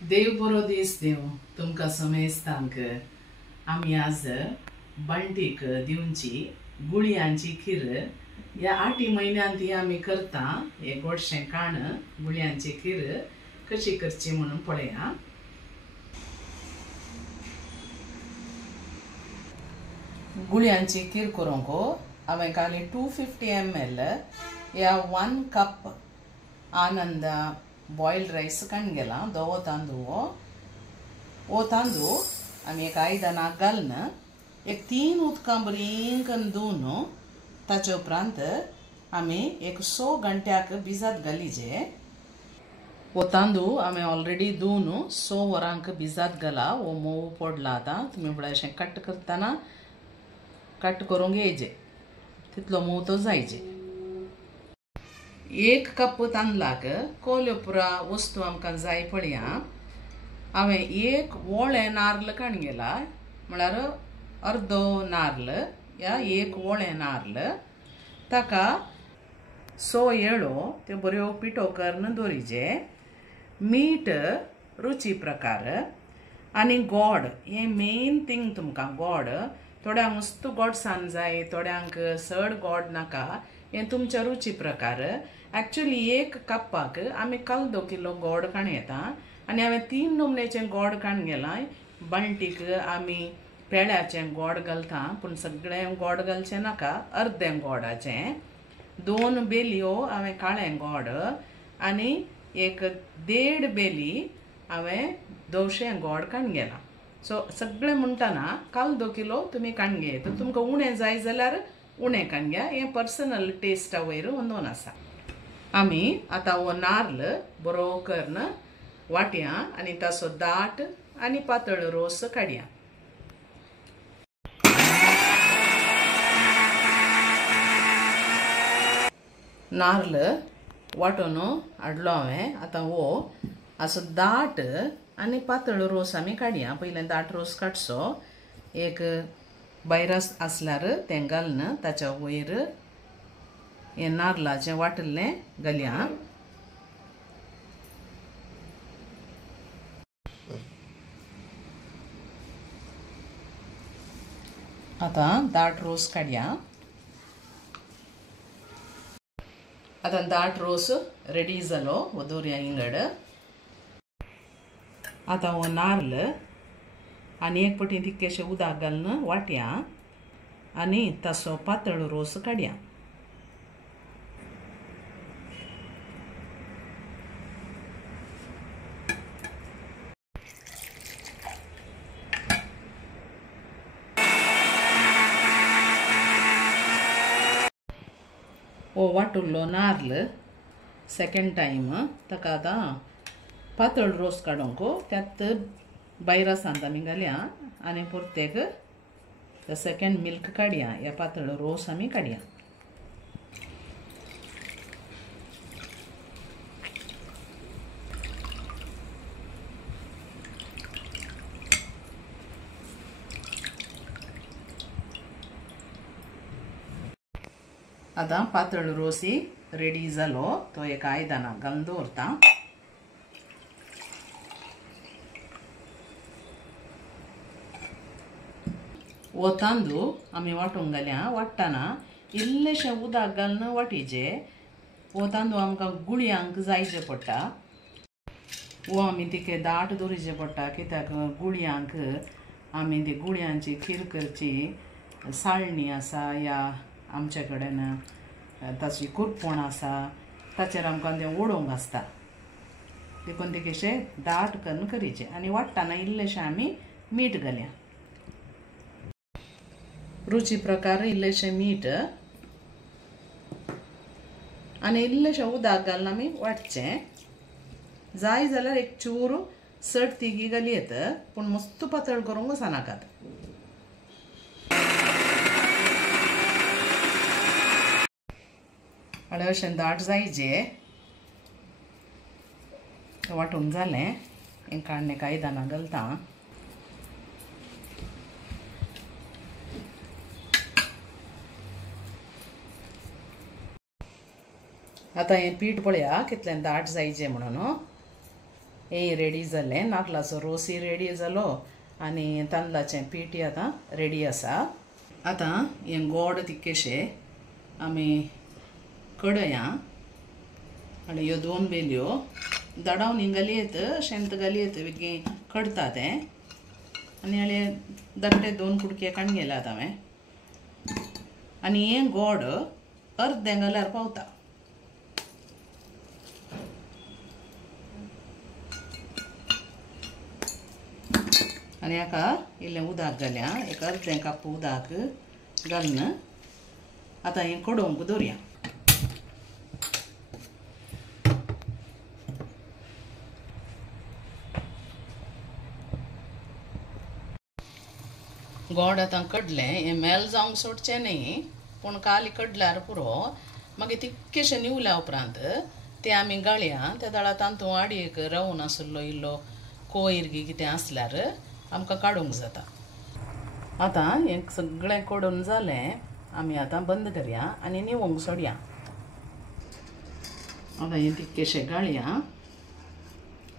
देव बरो दीस दिव तुमकां समेस्तांक आमी आज बंटीक दिवची गुळयांची खीर या 8 महिन्यांत ही आमी करता हे गोडशें काण गुळयांची खीर कशी करची म्हणून पळया। गुळयांची खीर करूंक हांवें खाली 250 ml या 1 कप आनंद बॉइल्ड राइस काणगेला धवो तांदूळ वो तांदूळ आमी एक आयदनाक घालन एक 3 उदकां बरीं करून धुवन ताचे उपरांत आमी एक 6 घंट्याक भिजत घालीचे। वो तांदूळ आमी ऑलरेडी धुवन 6 वरांक भिजत घाला। वो मोव पडला आतां तुमी बळेशें कट करतना कट करूंक घेयचे तितलो मोव तो जायचे। 1 कप तांदळाक कोल्यो पुरा वस्तू आमकां जाय पळया। हांवें एक वोळें नारळ काणगेला म्हळ्यार अर्दो नारळ या एक वोळें नारळ ताका 6 येळो त्यो बऱ्यो पिठो करून दवरीचे। मीठ रुची प्रकार आनी गोड हे मेन थिंग तुमकां गोड थोड्यांक मस्त गोडसाण जाय थोड्यांक चड गोड नाका हे तुमच्या रुची प्रकार। एक्चुअली 1 कपाक आमी 1/2 किलो गोड काण येता आनी हांवें 3 नमनेचें गोड काण गेलां। बंटीक आमी पेळ्याचें गोड घालता पूण सगळें गोड घालचें नाका अर्दें गोडाचें। 2 बेलयो हांवें काळें गोड आनी एक 1.5 बेली हांवें दवशें गोड काण गेलां। सो सगळें म्हणटना 1/2 किलो तुमी काणगे तर तुमकां उणें जाय जाल्यार उणें काणग्या हे पर्सनल टेस्टा वयर वंदोन आसा। आमी आतां हो नारळ बरो करून वाटया आनी ताचो दाट आनी पातळ रोस काडया। नारळ वाटून हाडलो हांवें। आतां हो असो दाट आनी पातळ रोस आमी काडया। पयलें दाट रोस काडचो एक बायरास आसल्यार तें घालन ताच्या वयर हे नारळाचें वाटिल्लें घालया। आतां दाट रोस काडया। आतां दाट रोस रेडी जालो हो दवरया इंगड। आतां हो नारळ आनी एक पटी तितकेशें उदक घालून वाटया आनी ताचो पातळ रोस काडया। हो वाटुल्लो नारळ सेकंड टायम ताका आतां पातळ रोस काडूंक त्यात बायरासांत आमी घालया आनी परतेक सेकंड मिल्क काडया ह्या पातळ रोस आमी काडया। आतां पातळ रोस रेडी जालो तो एका आयदनाक घालून दवरता। वो तांदूळ आमी वाटूंक घालया। वाटतना इल्लेशें उदक घालून वाटीचे। वो तांदूळ आमकां गुळयांक जायचे पडटा। वो आमी तिके दाट दवरीचे पडटा कित्याक गुळयांक आमी ती गुळयांची खीर करची साळणी आसा या आमचे कडेन ताची कुरपण आसा ताचेर आमकां तें ओडोवंक आसता देखून तिकेशें दाट करून करीचे आनी वाटतना इल्लेशें आमी मीठ घालया। रुची प्रकार इल्लेशें मीठ आनी इल्लेशें उदक घालून आमी वाटचें। जाय जाल्यार एक चूर चड तिगी घालयेत पूण मस्त पातळ करूंक वचनाकात। अशें दाट जायचे वाटून जालें हें काडून एका आयदनाक घालता। आतां हें पीठ पळया कितलें दाट जायचें म्हणून। हे रेडी जालें नाकलाचो रोसी रेडी जालो आनी तांदळाचें पीठ आतां रेडी आसा आतां हें गोड तितकेशें आमी कढया आनी ह्यो 2 बेलयो दडावन घालयत शेंत घालयत वेगळी कडता तें आनी हांवें धाकटे 2 कुडके काडून गेल्यात हांवें आनी हें गोड अर्दें घाल्यार पावता आनी हाका इल्लें उदक घाल्या एक अर्दें कप उदक घालून आतां हें कडोवंक दवरया गोड आतां कडलें हें मेल जावंक सोडचें न्ही पूण काली कडल्यार पुरो मागीर तितकेशें निवल्या उपरांत तें आमी गाळया त्या दाळा तांतू आडयेक रावून आसलो इल्लो कोयर कितें आसल्यार आमकां काडूंक जाता आतां हें सगळें कडून जालें आमी आतां बंद करया आनी निवोंक सोडया आतां हें तितकेशें गाळया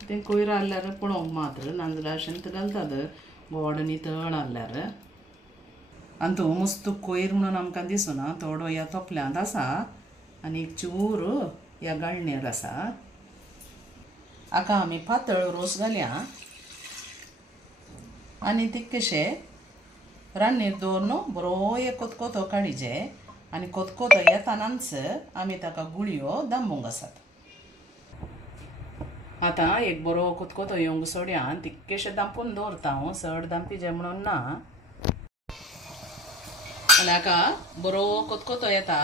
तें कोयर आहल्यार पळोवंक मात्र नाजाल्यार शेंत घालतात गोड नितळ आहल्यार आनी तो मस्त कोयर म्हणून आमकां दिसना थोडो ह्या तोपल्यांत आसा आनी चूर ह्या गाळणेर आसा हाका आमी पातळ रोस घालया आनी तितकेशें रान्नीर दवरून बरो एक कोतकोतो काडीचे आनी कोतकोतो येतानाच आमी ताका गुळयो दांबूंक आसात आतां एक बरो कोतकोतो येवंक सोडया तितकेशें दांपून दवरता हांव चड दांपिचें म्हणून ना आनी हाका बरो कोतकोतो येता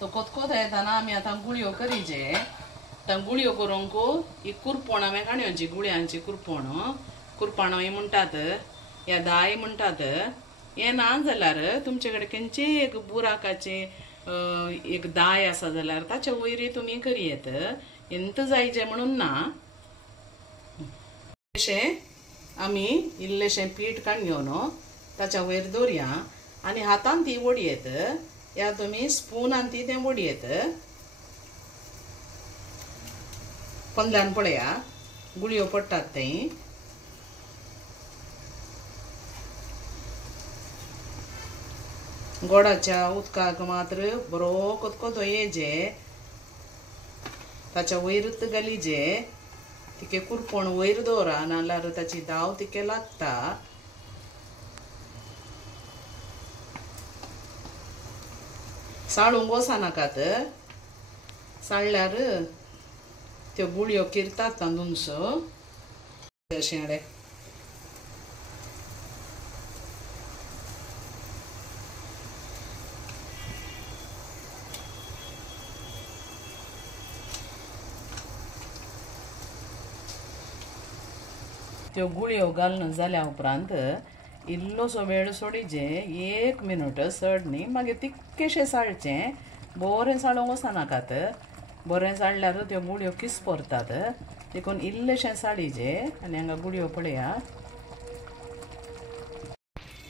तो कोतकोतो येताना आमी आतां गुळयो करीचे आतां गुळयो करूंक ही कुरपण हांवें काणयोची गुळयांची कुरपणोय म्हणटात या दाय म्हणटात हें ना जाल्यार तुमचे कडेन खंयची एक बुराकाची एक दाय आसा जाल्यार ताचे वयरी तुमी करयेत इंत जायचें म्हणून ना अशें आमी इल्लेशें पीठ काडून घेवन ताच्या वयर दवरया आनी हातान ती वडयेत या तुमी स्पूनान ती तें वडयेत पंदल्यान पळया गुळयो पडटात तें गोडाच्या उदकाक मात्र बरो कोतकोतो येजे ताच्या वयरूच घालीजे तिके कुरपण वयर दवरा नाल्यार ताची दाव तिके लागता साळूंक वचनाकात साळल्यार त्यो गुळयो किरतात तांदूंच अशें हाडे त्यो गुळयो घालून जाल्या उपरांत इल्लोसो वेळ सोडीचे 1 मिनट चड न्ही मागीर तितकेशें साळचें बरें साळोवंक वचनाकात बरें साळल्यार त्यो गुळयो किसपरतात देखून इल्लेशें साळीचे आनी हांगा गुळयो पळया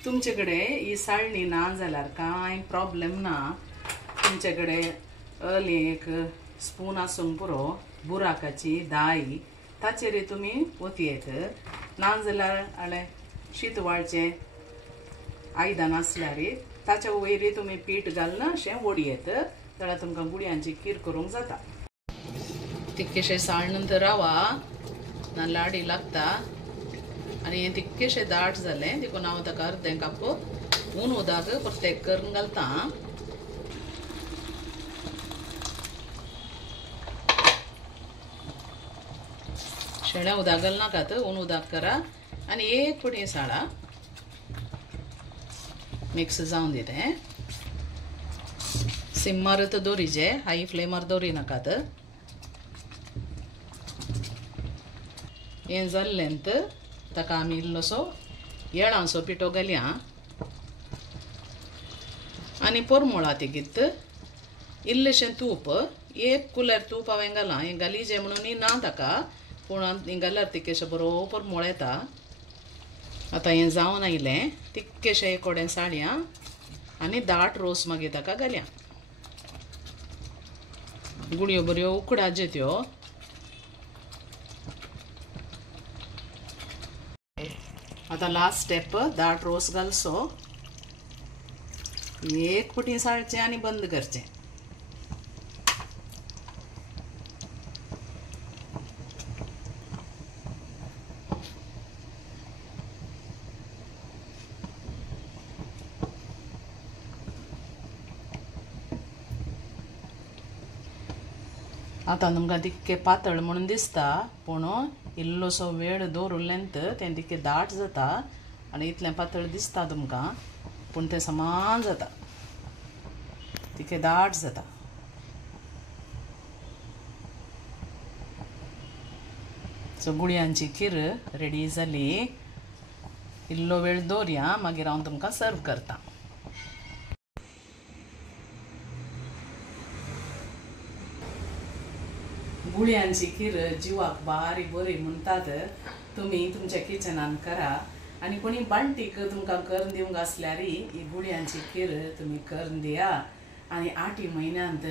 तुमचे कडेन ही साळणी ना जाल्यार कांय प्रॉब्लेम ना तुमचे कडेन अर्ली एक स्पून आसूंक पुरो बुराकाची दाय ताचेर तुमी वतयेत ना जाल्यार हांवें शीत वाळचें आयदन आसल्यार ताच्या वयरी तुमी पीठ घालून अशें वडयेत जाल्यार तुमकां गुळयांची खीर करूंक जाता तितकेशें साळ नंतर रावा नाल्यार आडी लागता आनी हें तितकेशें दाट जालें देखून हांव ताका अर्दें कप ऊन उदक परतेक करून घालता शेळ्या उदक घालनाकात ऊन उदक करा आनी एक पटी साळा मिक्स जावन दिते सिम्मार दवरीचे हाय फ्लेमार दवरी नाकात हें जाल्लेंत ताका आमी इल्लोसो येळांचो पिठो घालया आनी परमळा तिगीत इल्लेशें तूप 1 कुलेर तूप हांवें घालां हें घालीचें म्हणून ना ताका पूण हें घाल्यार तितकेशें बरोबर मोळेता आतां हें जावन आयलें तितकेशें एक कोडें साळया आनी दाट रोस मागीर ताका घालया गुळयो बऱ्यो उकडाच्यो त्यो आता लास्ट स्टेप दाट रोस घालचो एक पुटी साळचें आनी बंद करचें आतां तुमकां तितकें पातळ म्हणून दिसता पूण इल्लोसो वेळ दवरलेंत तें तितकें दाट जाता आनी इतलें पातळ दिसता तुमकां पूण तें समान जाता तितकें दाट जाता सो गुळयांची खीर रेडी जाली इल्लो वेळ दवरया मागीर हांव तुमकां सर्व करता गुळयांची खीर जिवाक बारी बरी म्हणटात तुमी तुमच्या किचनान करा आनी कोणी बांटीक तुमकां करून दिवंक आसल्यार ही गुळयांची खीर तुमी करून दिया आनी 8 म्हयन्यांत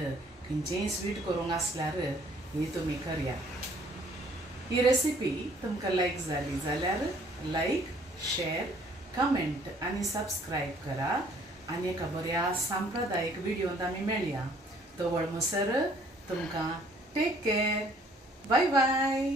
खंयचेंय स्वीट करूंक आसल्यार ही तुमी करया ही रेसिपी तुमकां लायक जाली जाल्यार लायक शेअर कमेंट आनी सबस्क्रायब करा आनी एका बऱ्या सांप्रदायीक व्हिडिओंत आमी मेळया तवळ म्हणसर तुमकां टेक केअर बाय बाय